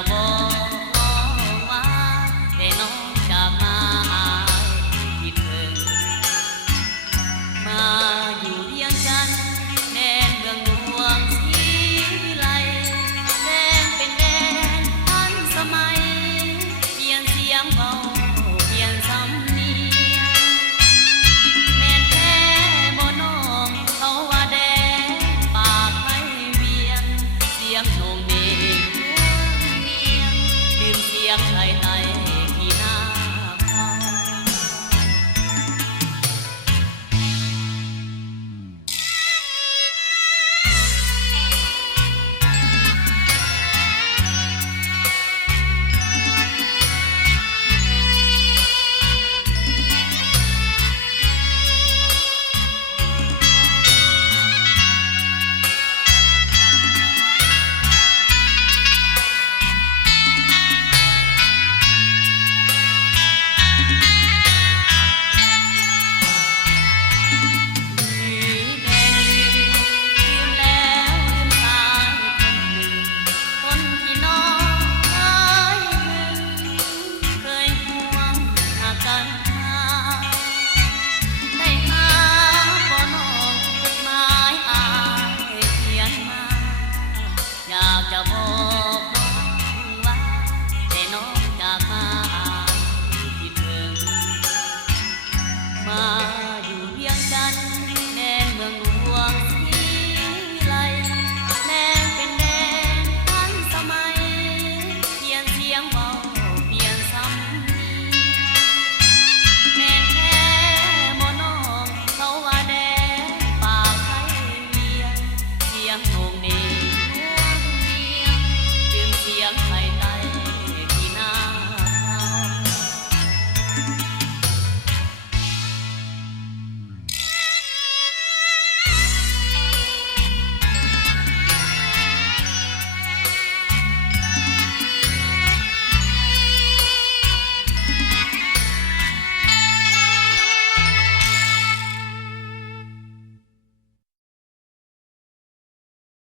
วบอกว่าแต่น้องจากมาคิดถึงมาอยู่เรียงจันทน์แดนเมืองหลวงศรีวิไลแดนเป็นแดนทันสมัยเปลี่ยนเสียงเบาเปลี่ยนสำเนียงแม่นแท้บ่น้องเขาว่าแดนปากไผ่เวียงเสียงโหน่งเบงเนียงลืมเสียงไทย